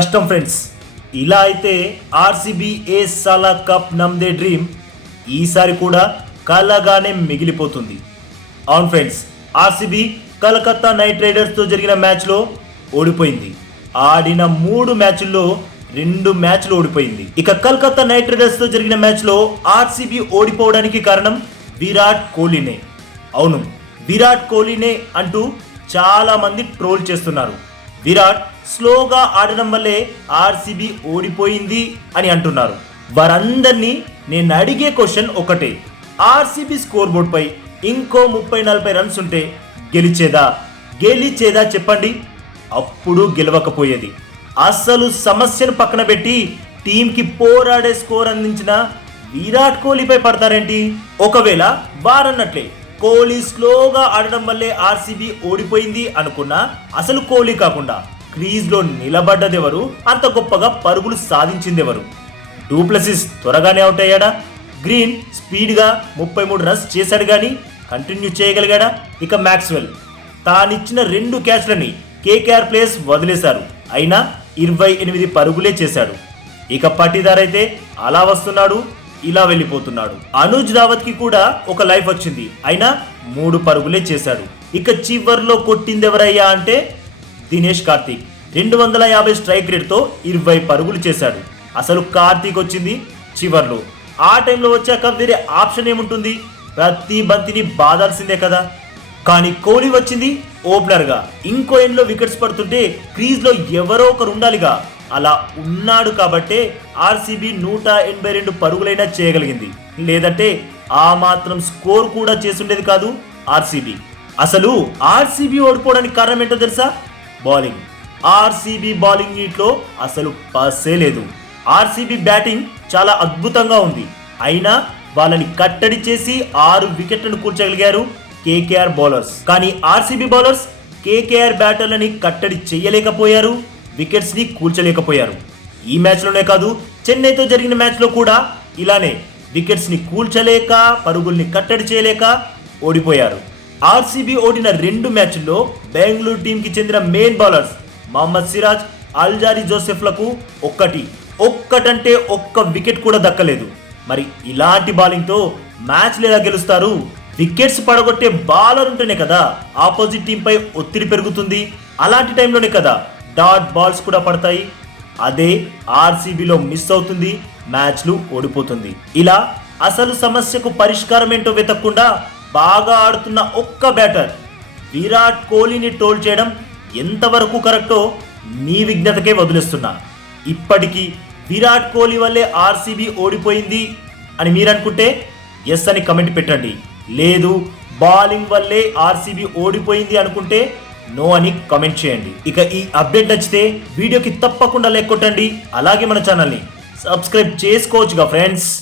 కష్టం ఫ్రెండ్స్ ఇలా అయితే ఆర్సీబీ ఏ సాలా కప్ నమ్దే డ్రీమ్ ఈసారి కూడా కలగానే మిగిలిపోతుంది. అవును ఫ్రెండ్స్ ఆర్సీబీ కలకత్తా నైట్ రైడర్స్తో జరిగిన మ్యాచ్లో ఓడిపోయింది. ఆడిన మూడు మ్యాచ్ల్లో రెండు మ్యాచ్లు ఓడిపోయింది. ఇక కలకత్తా నైట్ రైడర్స్తో జరిగిన మ్యాచ్లో ఆర్సీబీ ఓడిపోవడానికి కారణం విరాట్ కోహ్లీనే. అవును విరాట్ కోహ్లీనే అంటూ చాలామంది ట్రోల్ చేస్తున్నారు. విరాట్ స్లోగా ఆడడం వల్లే ఆర్సీబీ ఓడిపోయింది అని అంటున్నారు. వారందరినీ నేను అడిగే క్వశ్చన్ ఒకటే. ఆర్సీబీ స్కోర్ బోర్డ్ పై ఇంకో ముప్పై నలభై రన్స్ ఉంటే గెలిచేదా? గెలిచేదా చెప్పండి. అప్పుడు గెలవకపోయేది. అసలు సమస్యను పక్కన పెట్టి టీంకి పోరాడే స్కోర్ అందించిన విరాట్ కోహ్లీపై పడతారేంటి? ఒకవేళ వారన్నట్లే కోహ్లీ స్లోగా ఆడడం వల్లే ఆర్సీబీ ఓడిపోయింది అనుకున్నా అసలు కోహ్లీ కాకుండా క్రీజ్లో నిలబడ్డదెవరు? అంత గొప్పగా పరుగులు సాధించిందెవరు? డూప్లసిస్ త్వరగానే అవుట్ అయ్యాడా? గ్రీన్ స్పీడ్గా ముప్పై మూడు రన్స్ చేశాడు కానీ కంటిన్యూ చేయగలిగాడా? ఇక మ్యాక్స్వెల్ తానిచ్చిన రెండు క్యాచ్లని కేకేఆర్ ప్లేస్ వదిలేశారు. అయినా ఇరవై ఎనిమిది పరుగులే చేశాడు. ఇక పట్టిదారైతే అలా వస్తున్నాడు. ఇలా వెళ్ళిపోతున్నాడు. అనుజ్ రావత్కి కూడా ఒక లైఫ్ వచ్చింది. అయినా మూడు పరుగులే చేశాడు. ఇక చివర్లో కొట్టింది ఎవరయ్యా అంటే దినేష్ కార్తీక్. రెండు వందల యాభై స్ట్రైక్ రేట్తో ఇరవై పరుగులు చేశాడు. అసలు కార్తీక్ వచ్చింది చివర్లో. ఆ టైంలో వచ్చాక వేరే ఆప్షన్ ఏముంటుంది? ప్రతి బంతిని బాధాల్సిందే కదా. కానీ కోహ్లీ వచ్చింది ఓపెనర్గా. ఇంకో ఎండ్లో వికెట్స్ పడుతుంటే క్రీజ్లో ఎవరో ఒకరు ఉండాలిగా. అలా ఉన్నాడు కాబట్టే ఆర్సీబీ నూట ఎనభై రెండు పరుగులైనా చేయగలిగింది. లేదంటే ఆ మాత్రం స్కోర్ కూడా చేసుండేది కాదు ఆర్సీబీ. అసలు ఆర్సీబీ ఓడిపోవడానికి కారణం ఏంటో తెలుసా? బౌలింగ్. ఆర్సీబీ బౌలింగ్ నీట్లో అసలు పస్సే లేదు. ఆర్సీబీ బ్యాటింగ్ చాలా అద్భుతంగా ఉంది. అయినా వాళ్ళని కట్టడి చేసి ఆరు వికెట్లను కూర్చగలిగారు కేకేఆర్ బౌలర్స్. కానీ ఆర్సీబీ బౌలర్స్ కేకేఆర్ బ్యాటర్లని కట్టడి చేయలేకపోయారు. వికెట్స్ని కూల్చలేకపోయారు. ఈ మ్యాచ్లోనే కాదు చెన్నైతో జరిగిన మ్యాచ్లో కూడా ఇలానే వికెట్స్ని కూల్చలేక పరుగుల్ని కట్టడి చేయలేక ఓడిపోయారు. ఆర్సీబీ ఓడిన రెండు మ్యాచ్ల్లో బెంగళూరు టీంకి చెందిన main bowlers Mohammed Siraj Alzarri జోసెఫ్లకు ఒక్కటి ఒక్కటంటే ఒక్క వికెట్ కూడా దక్కలేదు. మరి ఇలాంటి బౌలింగ్తో మ్యాచ్లు ఎలా గెలుస్తారు? వికెట్స్ పడగొట్టే బౌలర్ ఉంటేనే కదా ఆపోజిట్ టీంపై ఒత్తిడి పెరుగుతుంది. అలాంటి టైంలోనే కదా డాట్ బాల్స్ కూడా పడతాయి. అదే ఆర్సీబీలో మిస్ అవుతుంది మ్యాచ్లు ఓడిపోతుంది. ఇలా అసలు సమస్యకు పరిష్కారం ఏంటో వెతకకుండా బాగా ఆడుతున్న ఒక్క బ్యాటర్ విరాట్ కోహ్లీని ట్రోల్ చేయడం ఎంతవరకు కరెక్టో మీ విజ్ఞతకే వదిలేస్తున్నా. ఇప్పటికీ విరాట్ కోహ్లీ వల్లే ఆర్సీబీ ఓడిపోయింది అని మీరు అనుకుంటే ఎస్ అని కమెంట్ పెట్టండి. లేదు బౌలింగ్ వల్లే ఆర్సీబీ ఓడిపోయింది అనుకుంటే నో అని కమెంట్ చేయండి. ఇక ఈ అప్డేట్ నచ్చితే వీడియోకి తప్పకుండా లైక్ కొట్టండి. అలాగే మన ఛానల్ని సబ్స్క్రైబ్ చేసుకోవచ్చుగా ఫ్రెండ్స్.